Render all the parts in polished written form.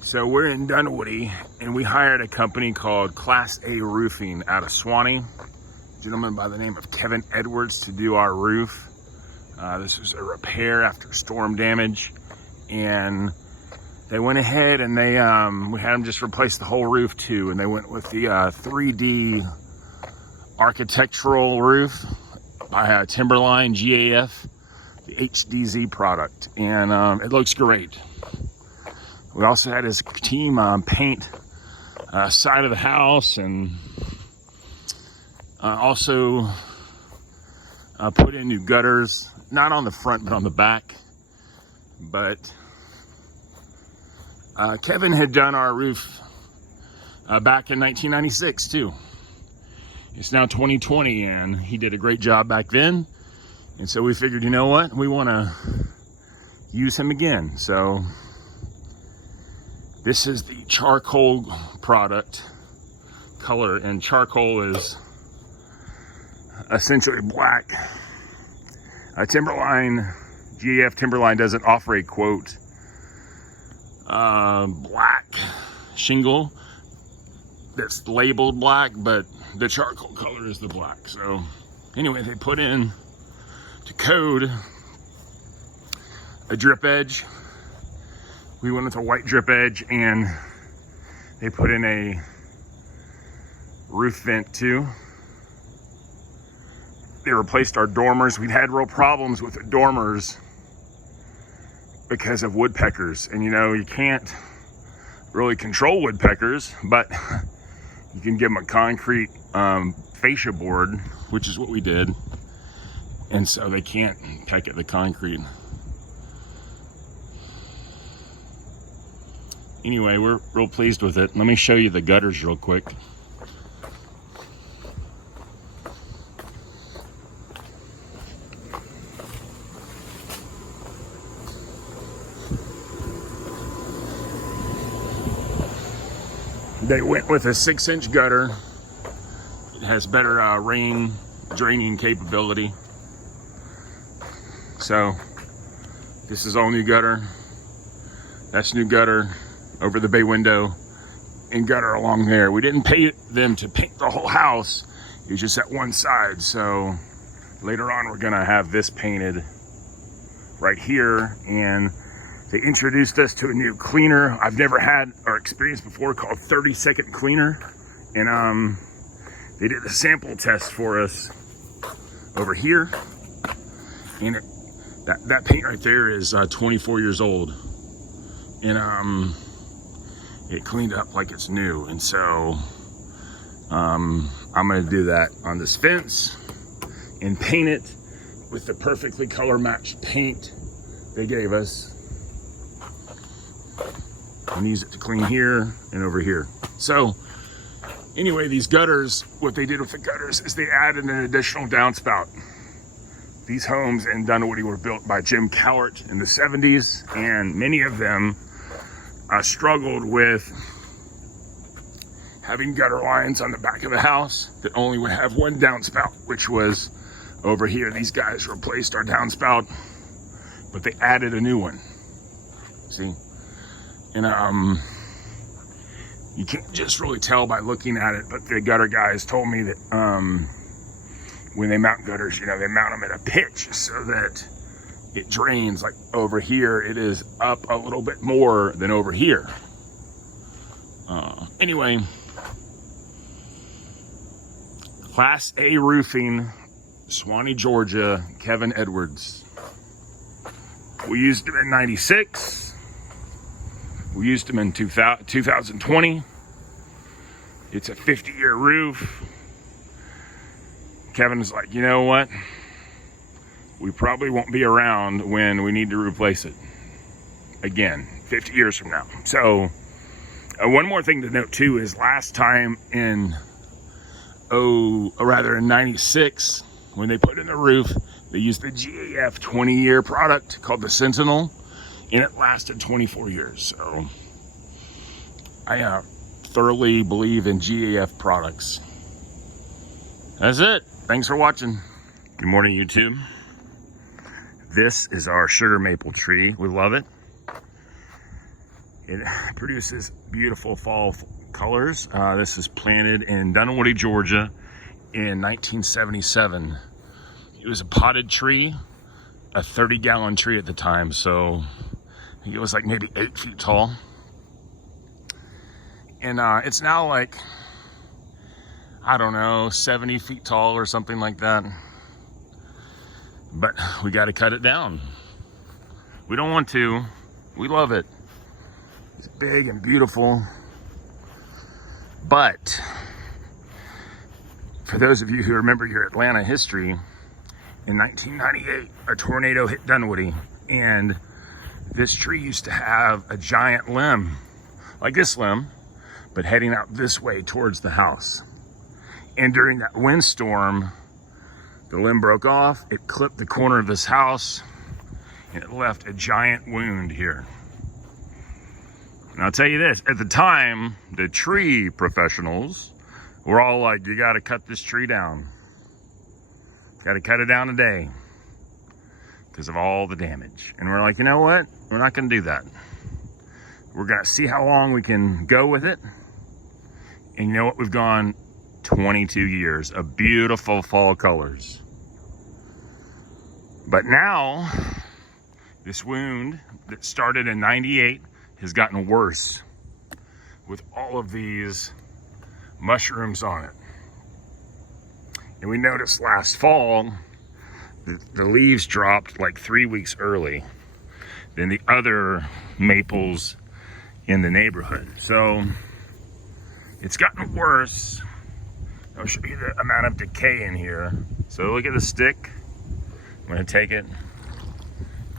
So we're in Dunwoody, and we hired a company called Class A Roofing out of Swanee. A gentleman by the name of Kevin Edwards to do our roof. This was a repair after storm damage, and they went ahead and they we had them just replace the whole roof too, and they went with the 3D architectural roof by Timberline GAF, the HDZ product, and it looks great. We also had his team paint side of the house, and also put in new gutters, not on the front but on the back. But Kevin had done our roof back in 1996 too. It's now 2020, and he did a great job back then. And so we figured, you know what, we want to use him again. So this is the charcoal product color, and charcoal is essentially black. Timberline, GAF Timberline doesn't offer a quote black shingle that's labeled black, but the charcoal color is the black. So anyway, they put in to code a drip edge. We went with a white drip edge, and they put in a roof vent too. They replaced our dormers. We'd had real problems with the dormers because of woodpeckers. And you know, you can't really control woodpeckers, but you can give them a concrete fascia board, which is what we did. And so they can't peck at the concrete. Anyway, we're real pleased with it. Let me show you the gutters real quick. They went with a 6-inch gutter. It has better rain draining capability. So this is all new gutter. That's new gutter over the bay window, and gutter along there. We didn't pay them to paint the whole house. It was just at one side. So later on, we're gonna have this painted right here. And they introduced us to a new cleaner I've never had or experienced before, called 30-second cleaner. And they did a sample test for us over here. And that paint right there is 24 years old. And it cleaned up like it's new. And so I'm gonna do that on this fence and paint it with the perfectly color matched paint they gave us, and use it to clean here and over here. So anyway, these gutters, what they did with the gutters is they added an additional downspout. These homes in Dunwoody were built by Jim Cowart in the 70s, and many of them struggled with having gutter lines on the back of the house that only would have one downspout, which was over here. These guys replaced our downspout, but they added a new one. See? And you can't just really tell by looking at it, but the gutter guys told me that when they mount gutters, you know, they mount them at a pitch so that it drains. Like over here, it is up a little bit more than over here. Anyway, Class A Roofing, Swanee, Georgia, Kevin Edwards. We used them in 96. We used them in 2020. It's a 50-year roof. Kevin's like, you know what? We probably won't be around when we need to replace it again, 50 years from now. So one more thing to note too is last time in 96, when they put in the roof, they used the GAF 20-year product called the Sentinel, and it lasted 24 years. So I thoroughly believe in GAF products. That's it. Thanks for watching. Good morning, YouTube. This is our sugar maple tree. We love it. It produces beautiful fall colors. This is planted in Dunwoody, Georgia in 1977. It was a potted tree, a 30-gallon tree at the time, so I think it was like maybe 8 feet tall. And it's now like, I don't know, 70 feet tall or something like that. But we got to cut it down. We don't want to. We love it. It's big and beautiful. But for those of you who remember your Atlanta history, in 1998, a tornado hit Dunwoody, and this tree used to have a giant limb, like this limb, but heading out this way towards the house. And during that windstorm, the limb broke off, it clipped the corner of this house, and it left a giant wound here. And I'll tell you this, at the time, the tree professionals were all like, you gotta cut this tree down. Gotta cut it down today because of all the damage. And we're like, you know what? We're not gonna do that. We're gonna see how long we can go with it. And you know what? We've gone 22 years of beautiful fall colors. But now, this wound that started in 98 has gotten worse with all of these mushrooms on it. And we noticed last fall that the leaves dropped like 3 weeks early than the other maples in the neighborhood. So it's gotten worse. I'll show you the amount of decay in here. So look at the stick. I'm gonna take it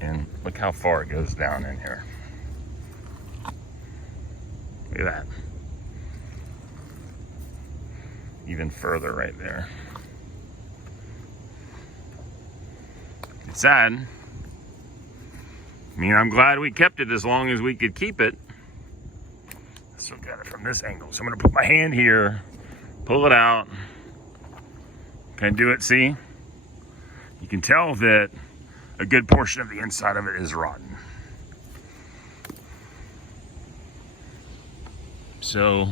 and look how far it goes down in here. Look at that. Even further right there. It's sad. I mean, I'm glad we kept it as long as we could keep it. Let's look at it from this angle. So I'm gonna put my hand here, pull it out. Can I do it? See? You can tell that a good portion of the inside of it is rotten. So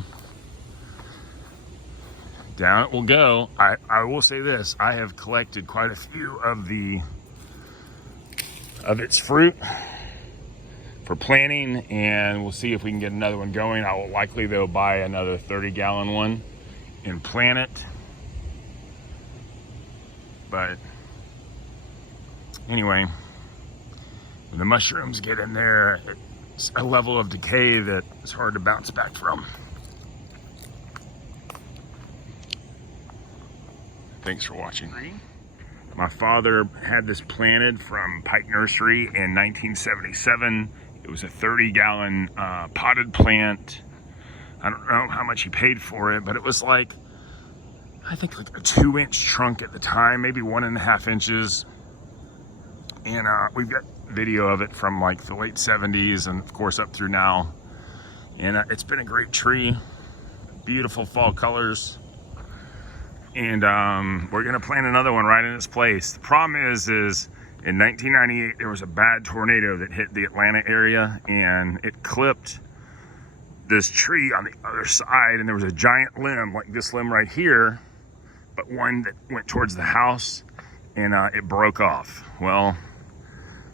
down it will go. I will say this, I have collected quite a few of its fruit for planting, and we'll see if we can get another one going. I will likely though buy another 30-gallon one and plant it. But anyway, when the mushrooms get in there, it's a level of decay that is hard to bounce back from. Thanks for watching. My father had this planted from Pike Nursery in 1977. It was a 30-gallon potted plant. I don't know how much he paid for it, but it was like, I think like a 2-inch trunk at the time, maybe 1.5 inches. And we've got video of it from like the late 70s and of course up through now. And it's been a great tree, beautiful fall colors. And we're gonna plant another one right in its place. The problem is in 1998, there was a bad tornado that hit the Atlanta area and it clipped this tree on the other side, and there was a giant limb like this limb right here, but one that went towards the house, and it broke off. Well,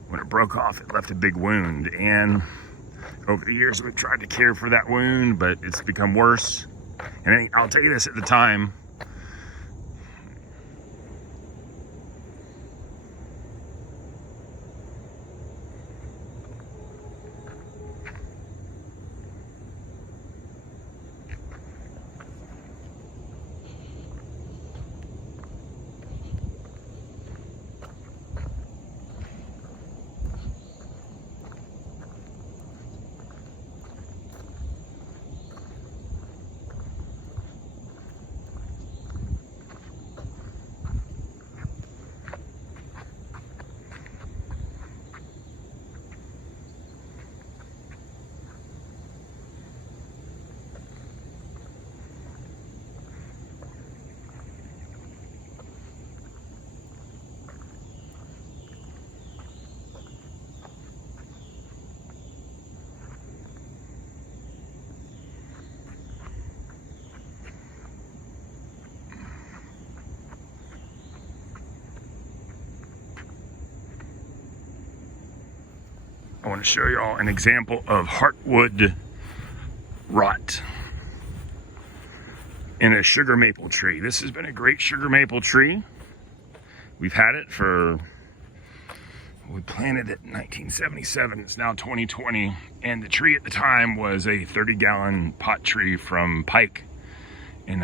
when it broke off, it left a big wound, and over the years we've tried to care for that wound, but it's become worse. And I'll tell you this, at the time, want to show y'all an example of heartwood rot in a sugar maple tree. This has been a great sugar maple tree. We've had it for, we planted it in 1977. It's now 2020. And the tree at the time was a 30-gallon pot tree from Pike. And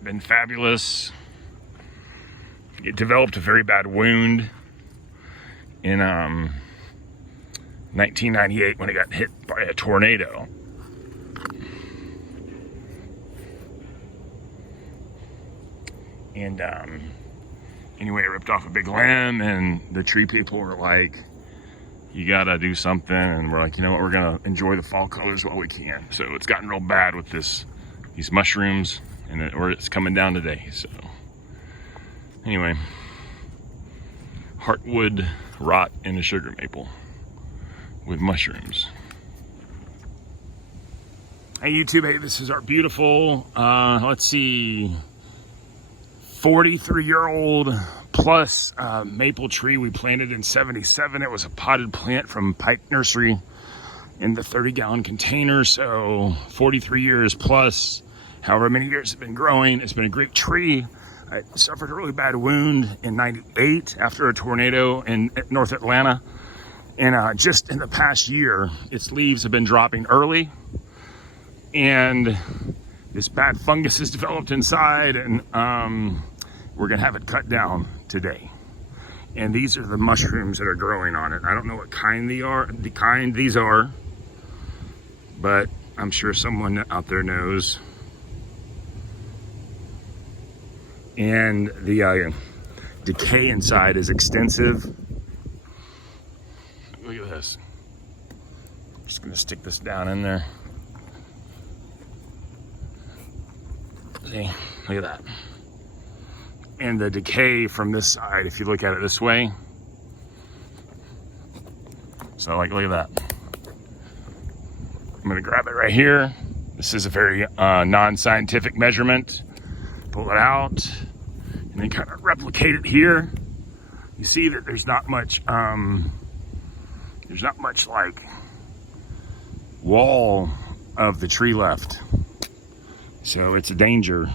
been fabulous. It developed a very bad wound in 1998 when it got hit by a tornado. And anyway, it ripped off a big limb, and the tree people were like, you gotta do something. And we're like, you know what, we're gonna enjoy the fall colors while we can. So it's gotten real bad with these mushrooms, and it's coming down today. So anyway, heartwood rot in a sugar maple with mushrooms. Hey YouTube, hey, this is our beautiful, let's see, 43-year-old plus maple tree we planted in 77. It was a potted plant from Pike Nursery in the 30-gallon container. So 43 years plus, however many years it's been growing. It's been a great tree. I suffered a really bad wound in 98 after a tornado in North Atlanta. And just in the past year, its leaves have been dropping early. And this bad fungus has developed inside, and we're gonna have it cut down today. And these are the mushrooms that are growing on it. I don't know what kind these are, but I'm sure someone out there knows. And the decay inside is extensive. Look at this. I'm just gonna stick this down in there. See, look at that. And the decay from this side, if you look at it this way. So like, look at that. I'm gonna grab it right here. This is a very non-scientific measurement. Pull it out and then kind of replicate it here. You see that there's not much like wall of the tree left. So it's a danger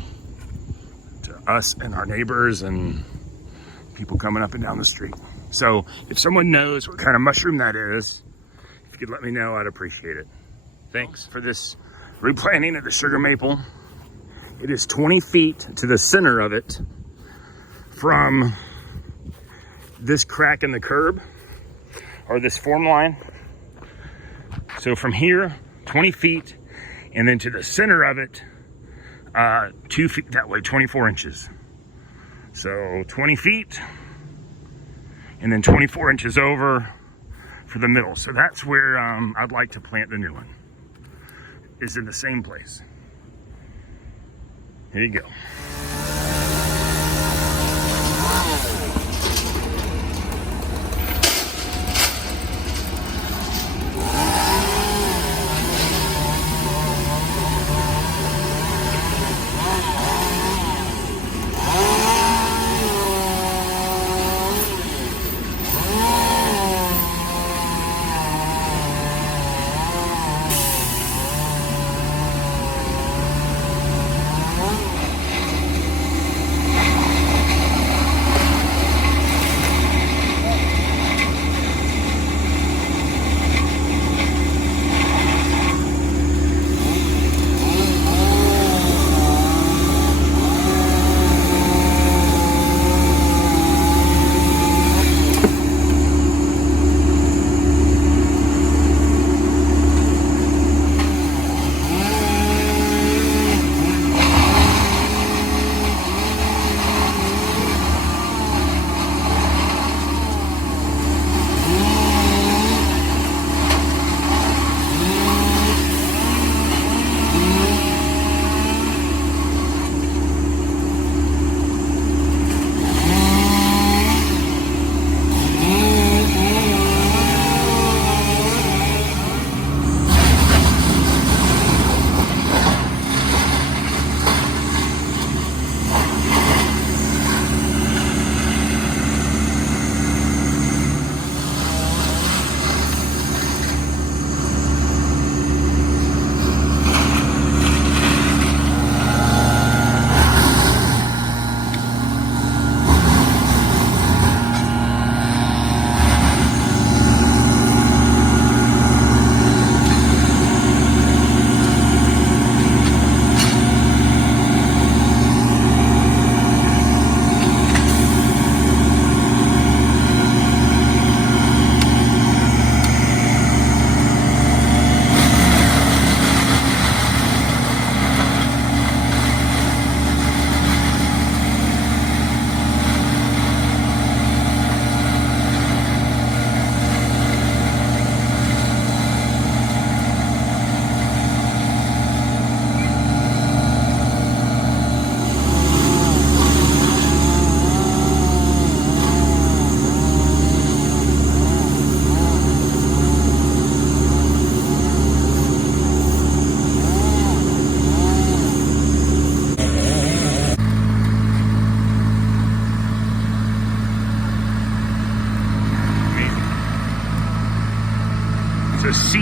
to us and our neighbors and people coming up and down the street. So if someone knows what kind of mushroom that is, if you could let me know, I'd appreciate it. Thanks for this replanting of the sugar maple. It is 20 feet to the center of it from this crack in the curb, or this form line. So from here, 20 feet, and then to the center of it, 2 feet that way, 24 inches. So 20 feet, and then 24 inches over for the middle. So that's where I'd like to plant the new one, is in the same place. Here you go.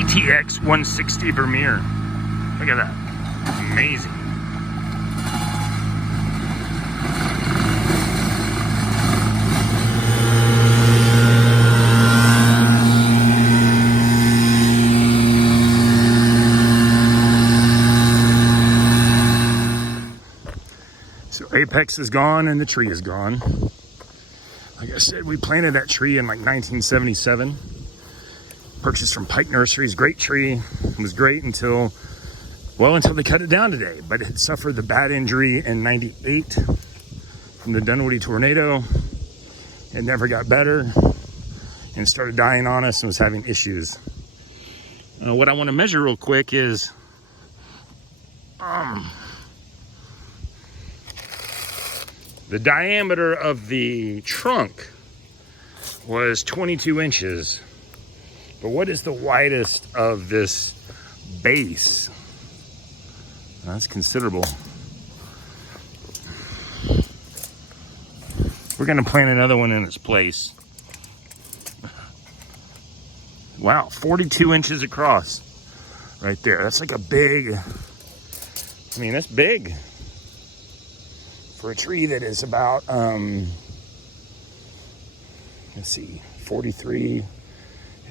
GTX 160 Vermeer. Look at that. Amazing. So Apex is gone and the tree is gone. Like I said, we planted that tree in like 1977. Purchased from Pike Nurseries. Great tree. It was great until they cut it down today. But it suffered the bad injury in '98 from the Dunwoody tornado. It never got better and started dying on us and was having issues. What I want to measure real quick is the diameter of the trunk was 22 inches. But what is the widest of this base? That's considerable. We're gonna plant another one in its place. Wow, 42 inches across right there. That's like a big, I mean, that's big for a tree that is about, let's see, 43.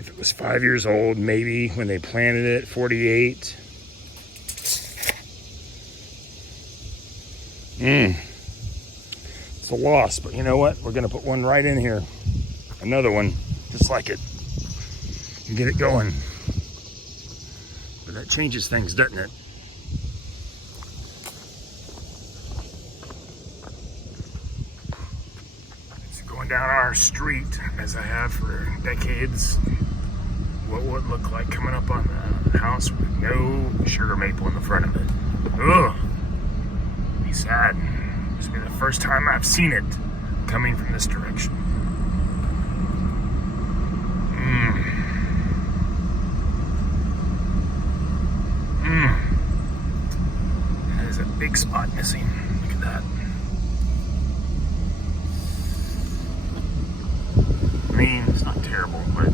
If it was 5 years old, maybe when they planted it, 48. It's a loss, but you know what? We're gonna put one right in here. Another one, just like it. And get it going. But that changes things, doesn't it? It's going down our street, as I have for decades. What would it look like coming up on the house with no sugar maple in the front of it? Ugh. Be sad. This will be the first time I've seen it coming from this direction. That is a big spot missing. Look at that. I mean, it's not terrible, but